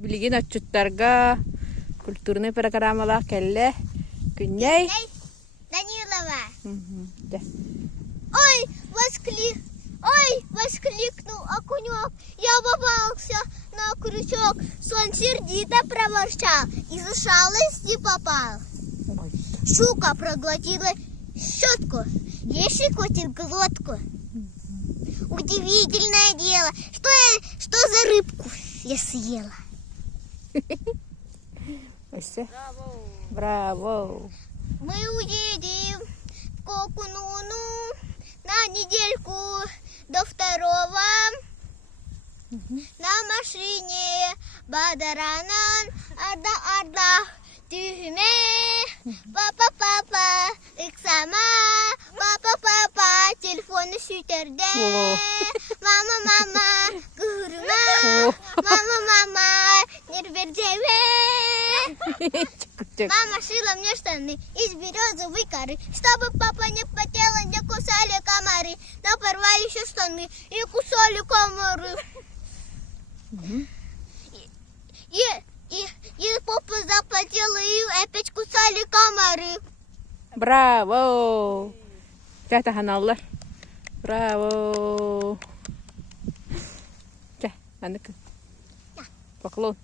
Билигин отчуттарга культурный программалар келле күннәй. Данилова. Да. Ой, воскликнул окунек. Я попался на крючок. Сон сердито проворчал и за шалости попал. Ой. Щука проглотила щетку, леший котик глотку. Удивительное дело, что за рыбку я съела. Браво! Мы уедем в Кокунуну на недельку до 2 на машине Бадаранан Арда Тюрьме. Папа, Иксама, папа, телефон шутерде. Мама, гурма, мама, нервердеме. Мама шила мне штаны из березовой коры, чтобы папа не потел, не кусали комары. Но порвали еще штаны и кусали комары. И папа запотела, и опять кусали комары. Браво! Тәті ханалар. Браво! Тә, әнікін. Поклон.